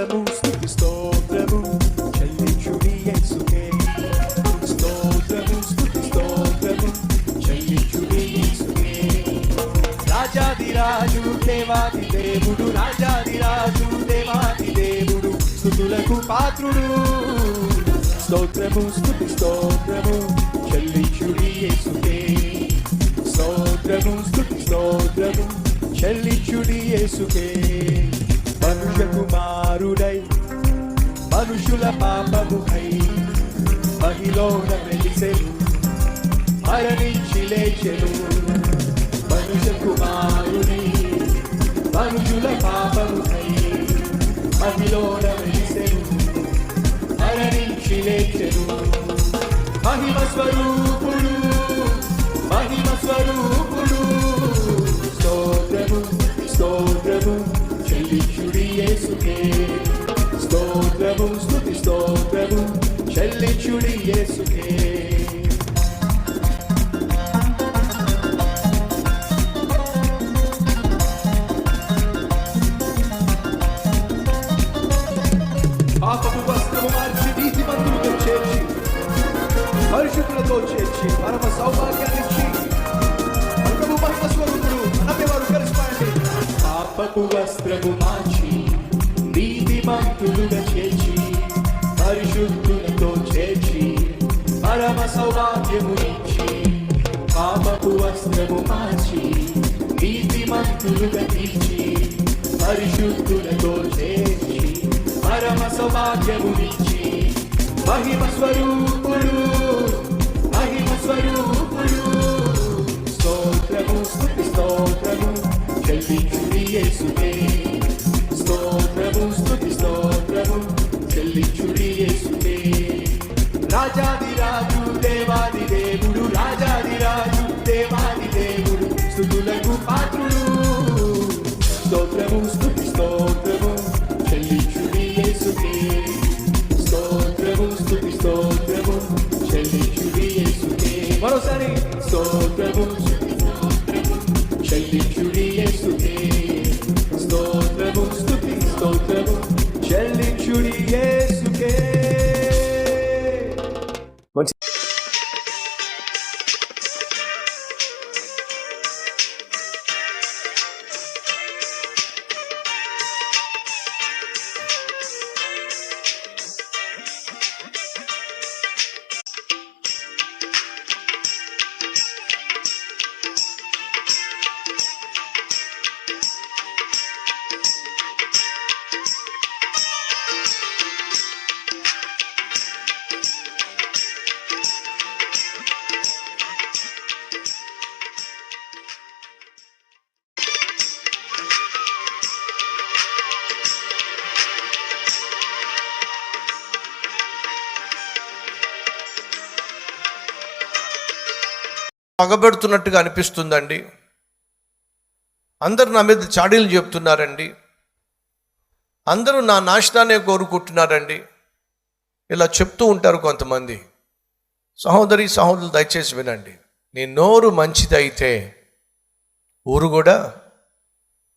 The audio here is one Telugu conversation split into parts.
స్తోత్రము స్తుతి స్తోత్రము చెల్లించుడి యేసుకే. స్తోత్రము స్తుతి స్తోత్రము చెల్లించుడి యేసుకే. రాజాదిరాజు దేవాది దేవుడు, రాజాదిరాజు దేవాది దేవుడు, స్తుతులకు పాత్రుడు. స్తోత్రము స్తుతి స్తోత్రము చెల్లించుడి యేసుకే. స్తోత్రము స్తుతి స్తోత్రము చెల్లించుడి యేసుకే. మనుష్య కుమారుడై మనుషుల పాపముకై మహిలోన వెలిసెను, మరణించి లేచెను. మనుష్య కుమారుడై మనుషుల పాపముకై మహిలోన వెలిసెను, మరణించి లేచెను. మహిమ స్వరూపుడు, మహిమ స్వరూపుడు. స్తోత్రము స్తోత్రము చెల్లించుడి యేసుకే. స్తోత్రము స్తుతి స్తోత్రము చెల్లించుడి యేసుకే. పాపపు వస్త్రము మార్చి నీతిమంతులతో చేర్చి పరిశుద్ధులతో చేర్చి పరమ సౌభాగ్యాన్నిచ్చి ప్రభు మహిమ స్వరూపుడు నమ్మేవారు కలిసిపోయండి. పాపపు వస్త్రము మార్చి నీతిమంతులుగా చేర్చి పరిశుద్ధులతో చేర్చి పరమ సౌభాగ్యమునిచ్చి. పాపపు వస్త్రము మార్చి నీతిమంతులుగా తీర్చి పరిశుద్ధులతో చేర్చి పరమ సౌభాగ్యమునిచ్చి. మహిమ స్వరూపుడు, మహిమ స్వరూపుడు. స్తోత్రము స్తుతి స్తోత్రము చెల్లించుడి యేసుకే. స్తోత్రము స్తుతి స్తోత్రము చెల్లించుడి యేసుకే. రాజాదిరాజు దేవాది దేవుడు, రాజాదిరాజు దేవాది దేవుడు, స్తుతులకు పాత్రుడు. స్తోత్రము స్తుతి స్తోత్రము చెల్లించుడి యేసుకే. స్తోత్రము స్తుతి స్తోత్రము చెల్లించుడి యేసుకే. మరోసారి స్తోత్రము స్తుతి స్తోత్రము చెల్లించుడి యేసుకే. స్తోత్రము స్తుతి స్తోత్రము చెల్లించుడి యేసుకే. పగబెడుతున్నట్టుగా అనిపిస్తుందండి. అందరూ నా మీద చాడీలు చెప్తున్నారండి, అందరూ నా నాశనాన్నే కోరుకుంటున్నారండి, ఇలా చెప్తూ ఉంటారు కొంతమంది. సహోదరి సహోదరులు దయచేసి వినండి. నీ నోరు మంచిదైతే ఊరు కూడా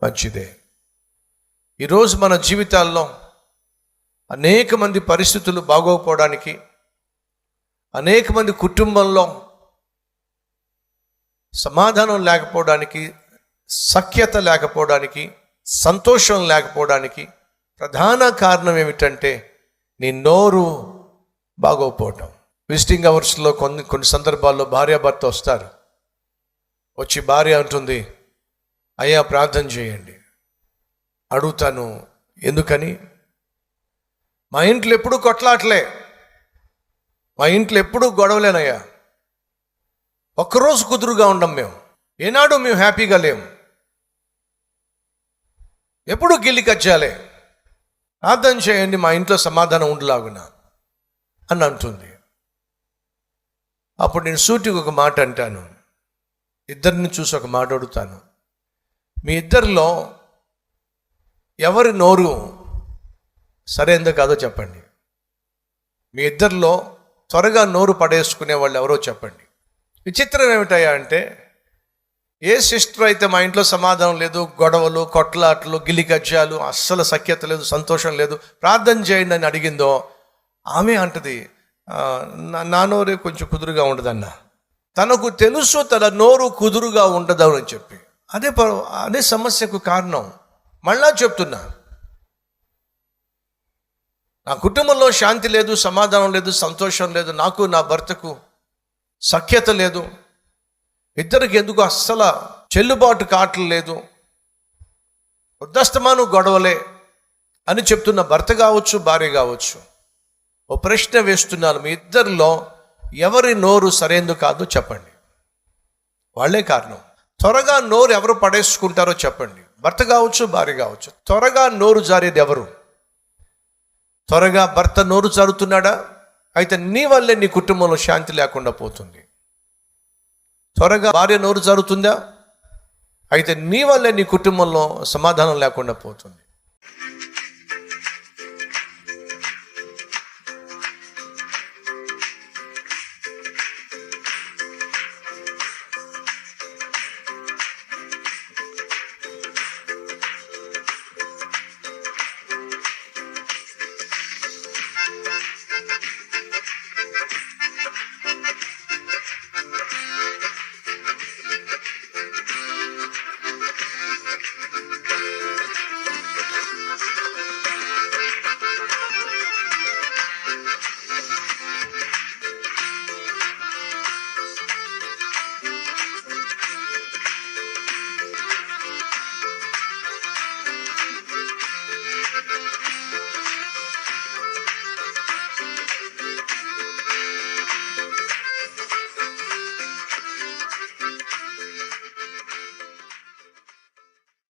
మంచిదే. ఈరోజు మన జీవితాల్లో అనేక మంది పరిస్థితులు బాగోకపోవడానికి, అనేక మంది కుటుంబంలో సమాధానం లేకపోవడానికి, సఖ్యత లేకపోవడానికి, సంతోషం లేకపోవడానికి ప్రధాన కారణం ఏమిటంటే నీ నోరు బాగోకపోవటం. విజిటింగ్ అవర్స్లో కొన్ని సందర్భాల్లో భార్యాభర్త వస్తారు. వచ్చి భార్య అంటుంది, అయ్యా ప్రార్థన చేయండి. అడుగుతాను, ఎందుకని? మా ఇంట్లో ఎప్పుడూ కొట్లాట్లే, మా ఇంట్లో ఎప్పుడూ గొడవలేనయ్యా, ఒక్కరోజు కుదురుగా ఉండం మేము, ఏనాడు మేము హ్యాపీగా లేము, ఎప్పుడు గిల్లి కచ్చాలే, ప్రార్థన చేయండి మా ఇంట్లో సమాధానం ఉండలాగునా అని అంటుంది. అప్పుడు నేను సూటిగా ఒక మాట అంటాను, ఇద్దరిని చూసి ఒక మాట అడుగుతాను, మీ ఇద్దరిలో ఎవరి నోరు సరైనదో కాదో చెప్పండి. మీ ఇద్దరిలో త్వరగా నోరు పడేసుకునే వాళ్ళు ఎవరో చెప్పండి. విచిత్రం ఏమిటయ్యా అంటే ఏ సిస్టర్ అయితే మా ఇంట్లో సమాధానం లేదు, గొడవలు, కొట్లాట్లు, గిలికజ్జాలు, అస్సలు సఖ్యత లేదు, సంతోషం లేదు, ప్రార్థన చేయండి అని అడిగిందో ఆమె అంటది, నా నోరే కొంచెం కుదురుగా ఉండదన్న. తనకు తెలుసు తన నోరు కుదురుగా ఉండదు అని చెప్పి. అదే సమస్యకు కారణం. మళ్ళా చెప్తున్నా, నా కుటుంబంలో శాంతి లేదు, సమాధానం లేదు, సంతోషం లేదు, నాకు నా భర్తకు సఖ్యత లేదు, ఇద్దరికి ఎందుకు అస్సలు చెల్లుబాటు కావట్లేదు, ఉద్దస్తమాను గొడవలే అని చెప్తున్న భర్త కావచ్చు, భార్య కావచ్చు. ఓ ప్రశ్న వేస్తున్నాను, మీ ఇద్దరిలో ఎవరి నోరు సరైనది కాదో చెప్పండి. వాళ్ళే కారణం. త్వరగా నోరు ఎవరు పడేసుకుంటారో చెప్పండి. భర్త కావచ్చు, భార్య కావచ్చు. త్వరగా నోరు జారేది ఎవరు? త్వరగా భర్త నోరు జారుతున్నాడా? అయితే నీ వల్లే నీ కుటుంబంలో శాంతి లేకుండా పోతుంది. త్వరగా భార్య నోరు జారుతుందా? అయితే నీ వల్లే నీ కుటుంబంలో సమాధానం లేకుండా పోతుంది.